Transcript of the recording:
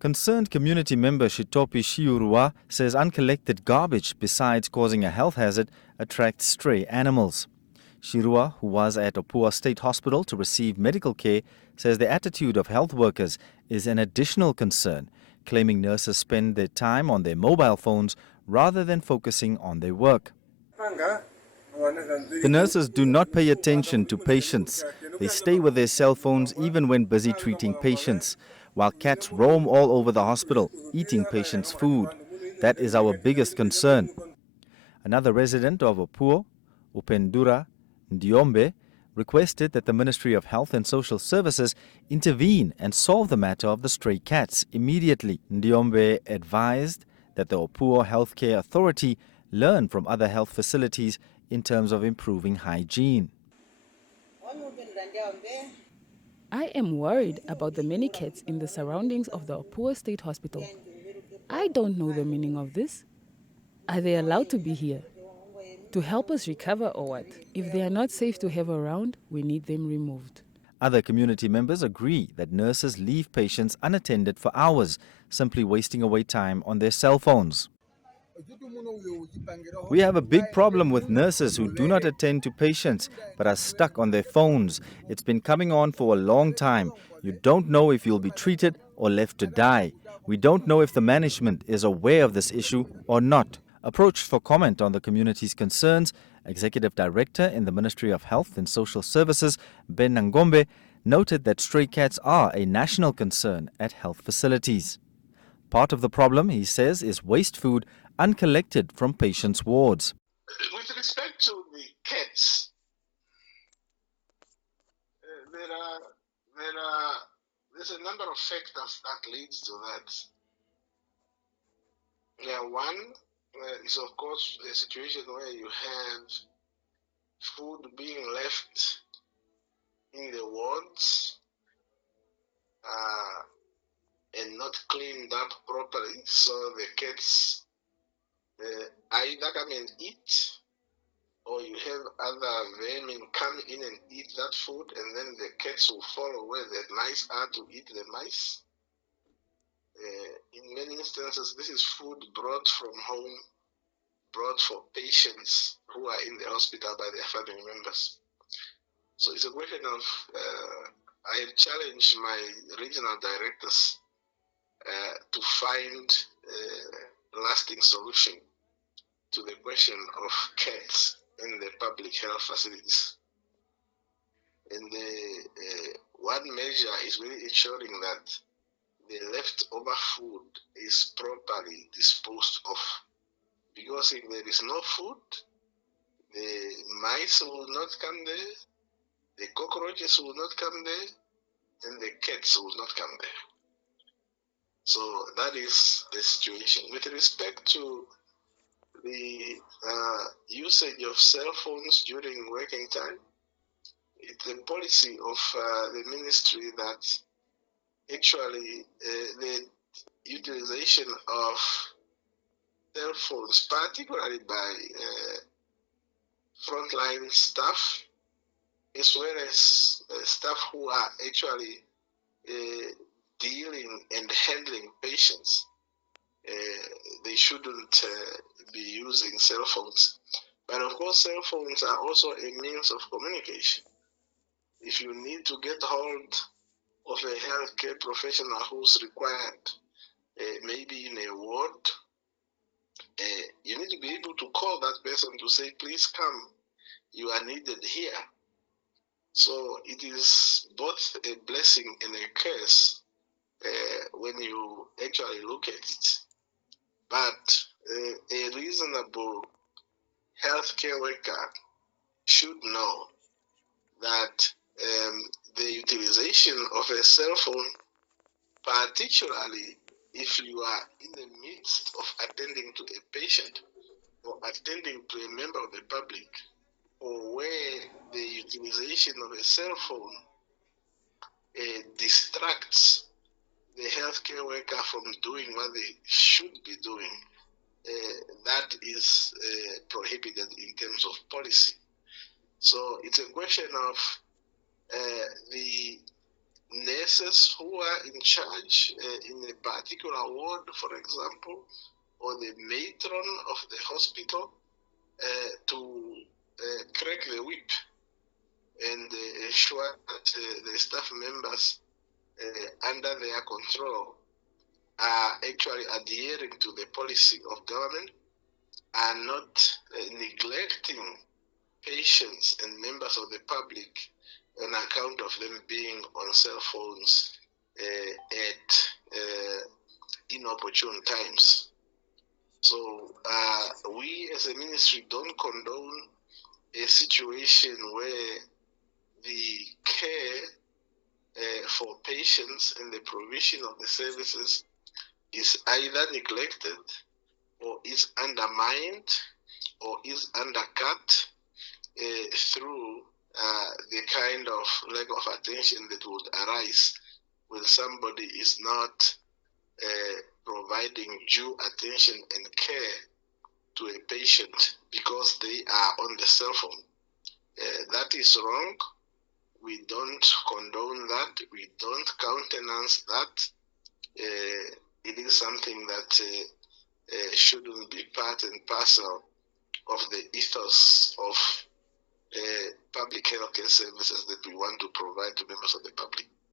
Concerned community member Shitopi Shiurua says uncollected garbage, besides causing a health hazard, attracts stray animals. Shirua, who was at Opuwo State Hospital to receive medical care, says the attitude of health workers is an additional concern, claiming nurses spend their time on their mobile phones rather than focusing on their work. The nurses do not pay attention to patients. They stay with their cell phones even when busy treating patients, while cats roam all over the hospital, eating patients' food. That is our biggest concern. Another resident of Opuwo, Upendura Ndiombe, requested that the Ministry of Health and Social Services intervene and solve the matter of the stray cats immediately. Ndiombe advised that the Opuwo Healthcare Authority learn from other health facilities in terms of improving hygiene. I am worried about the many cats in the surroundings of the Opuwo State Hospital. I don't know the meaning of this. Are they allowed to be here? To help us recover or what? If they are not safe to have around, we need them removed. Other community members agree that nurses leave patients unattended for hours, simply wasting away time on their cell phones. We have a big problem with nurses who do not attend to patients but are stuck on their phones. It's been coming on for a long time. You don't know if you'll be treated or left to die. We don't know if the management is aware of this issue or not. Approached for comment on the community's concerns, Executive Director in the Ministry of Health and Social Services, Ben Nangombe, noted that stray cats are a national concern at health facilities. Part of the problem, he says, is waste food uncollected from patients' wards. With respect to the cats, there's a number of factors that leads to that. One is of course a situation where you have food being left in the wards and not cleaned up properly, so the cats either come and eat, or you have other vermin come in and eat that food, and then the cats will follow where the mice are to eat the mice. In many instances, this is food brought from home, brought for patients who are in the hospital by their family members. So it's a question of, I have challenged my regional directors to find a lasting solution to the question of cats in the public health facilities. And one measure is really ensuring that the leftover food is properly disposed of. Because if there is no food, the mice will not come there, the cockroaches will not come there, and the cats will not come there. So that is the situation. With respect to the usage of cell phones during working time, it's a policy of the ministry that actually the utilization of cell phones, particularly by frontline staff, as well as staff who are actually dealing and handling patients, they shouldn't be using cell phones. But of course, cell phones are also a means of communication. If you need to get hold of a healthcare professional who's required, maybe in a ward, you need to be able to call that person to say, please come, you are needed here. So it is both a blessing and a curse when you actually look at it. But a reasonable healthcare worker should know that the utilization of a cell phone, particularly if you are in the midst of attending to a patient or attending to a member of the public, or where the utilization of a cell phone distracts the healthcare worker from doing what they should be doing, that is prohibited in terms of policy. So it's a question of the nurses who are in charge in a particular ward, for example, or the matron of the hospital to crack the whip and ensure that the staff members under their control are actually adhering to the policy of government, are not neglecting patients and members of the public on account of them being on cell phones at inopportune times. So we as a ministry don't condone a situation where the care for patients and the provision of the services is either neglected or is undermined or is undercut through the kind of lack of attention that would arise when somebody is not providing due attention and care to a patient because they are on the cell phone. That is wrong. We don't condone that. We don't countenance that. It is something that shouldn't be part and parcel of the ethos of public healthcare services that we want to provide to members of the public.